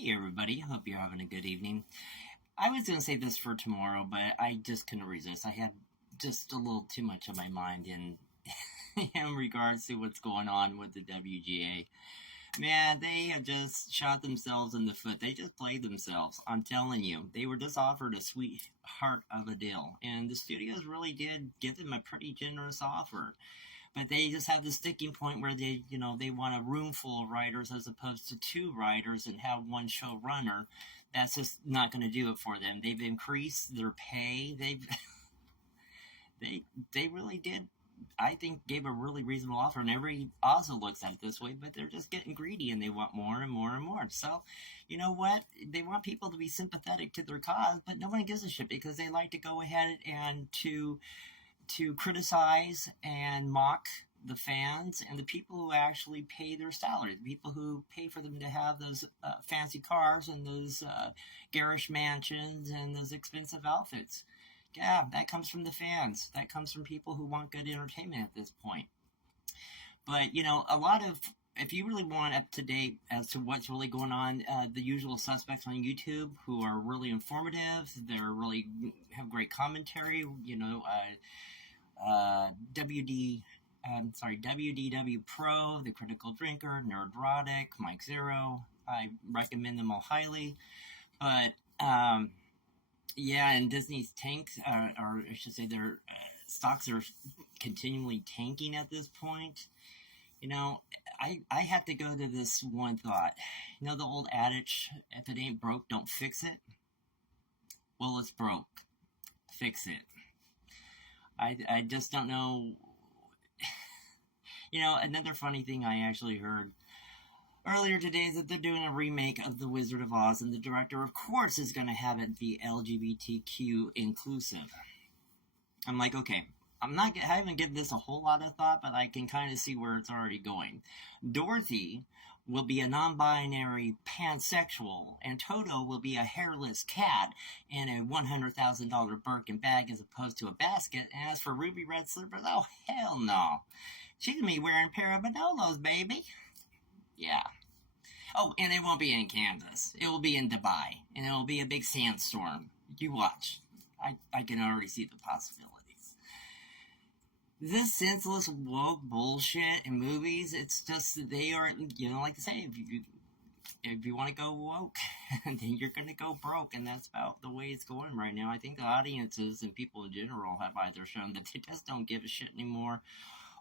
Hey everybody, hope you're having a good evening. I was going to say this for tomorrow, but I just couldn't resist. I had just a little too much on my mind in regards to what's going on with the WGA. Man, they have just shot themselves in the foot. They just played themselves. I'm telling you, they were just offered a sweetheart of a deal, and the studios really did give them a pretty generous offer. But they just have the sticking point where they want a room full of writers as opposed to two writers and have one showrunner. That's just not going to do it for them. They've increased their pay. They really did. I think gave a really reasonable offer, and everybody also looks at it this way. But they're just getting greedy, and they want more and more and more. So, you know what? They want people to be sympathetic to their cause, but no one gives a shit because they like to go ahead and to criticize and mock the fans and the people who actually pay their salary, the people who pay for them to have those fancy cars and those garish mansions and those expensive outfits. Yeah, that comes from the fans. That comes from people who want good entertainment at this point. But, if you really want up to date as to what's really going on, the usual suspects on YouTube who are really informative, they're really have great commentary, WDW Pro, The Critical Drinker, Nerdrotic, Mike Zero. I recommend them all highly. But, and Disney's tanks, or I should say their stocks are continually tanking at this point. I have to go to this one thought. The old adage, if it ain't broke, don't fix it? Well, it's broke. Fix it. I just don't know. Another funny thing I actually heard earlier today is that they're doing a remake of The Wizard of Oz, and the director, of course, is going to have it be LGBTQ inclusive. I'm like, okay, I haven't given this a whole lot of thought, but I can kind of see where it's already going. Dorothy will be a non-binary pansexual, and Toto will be a hairless cat in a $100,000 Birkin bag as opposed to a basket. And as for Ruby Red Slippers, oh, hell no. She's going to be wearing a pair of Manolos, baby. Yeah. Oh, and it won't be in Kansas. It will be in Dubai, and it will be a big sandstorm. You watch. I can already see the possibilities. This senseless woke bullshit in movies, it's just they are, like I say, if you want to go woke, then you're going to go broke, and that's about the way it's going right now. I think the audiences and people in general have either shown that they just don't give a shit anymore,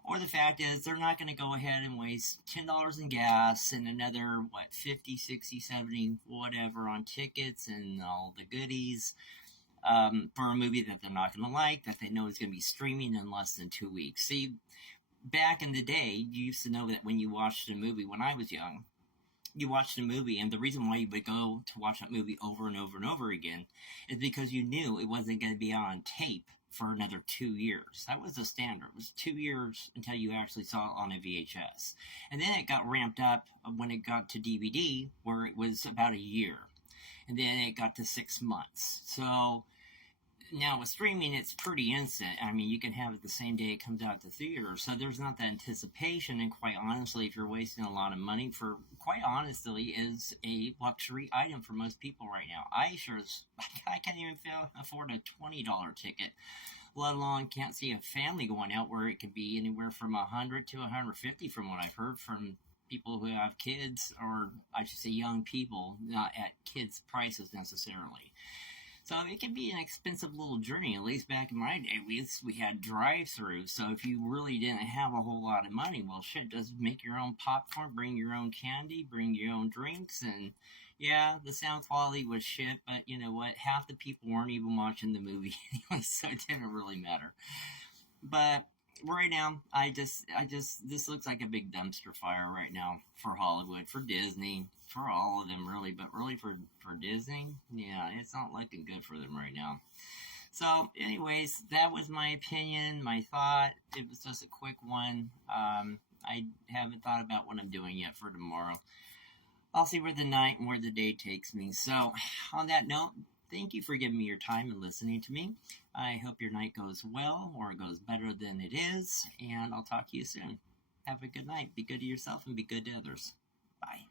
or the fact is they're not going to go ahead and waste $10 in gas and another, 50, 60, 70, whatever on tickets and all the goodies. For a movie that they're not going to like, that they know is going to be streaming in less than 2 weeks. See, back in the day, you used to know that when you watched a movie, when I was young, you watched a movie, and the reason why you would go to watch that movie over and over and over again is because you knew it wasn't going to be on tape for another 2 years. That was the standard. It was 2 years until you actually saw it on a VHS. And then it got ramped up when it got to DVD, where it was about a year. And then it got to 6 months. So now with streaming, it's pretty instant. I mean, you can have it the same day it comes out to theater. So there's not that anticipation. And quite honestly, if you're wasting a lot of money for, quite honestly, is a luxury item for most people right now. I can't even afford a $20 ticket, let alone can't see a family going out where it could be anywhere from $100 to $150 from what I've heard from people who have kids, or I should say young people, not at kids' prices necessarily. So it can be an expensive little journey. At least back in my day, we had drive-throughs. So if you really didn't have a whole lot of money, well, shit, just make your own popcorn, bring your own candy, bring your own drinks, and yeah, the sound quality was shit, but you know what? Half the people weren't even watching the movie anyway, so it didn't really matter. But right now, this looks like a big dumpster fire right now for Hollywood, for Disney, for all of them really, but really for Disney, yeah, it's not looking good for them right now. So, anyways, that was my opinion, my thought. It was just a quick one. I haven't thought about what I'm doing yet for tomorrow. I'll see where the night and where the day takes me. So, on that note, thank you for giving me your time and listening to me. I hope your night goes well, or it goes better than it is, and I'll talk to you soon. Have a good night. Be good to yourself and be good to others. Bye.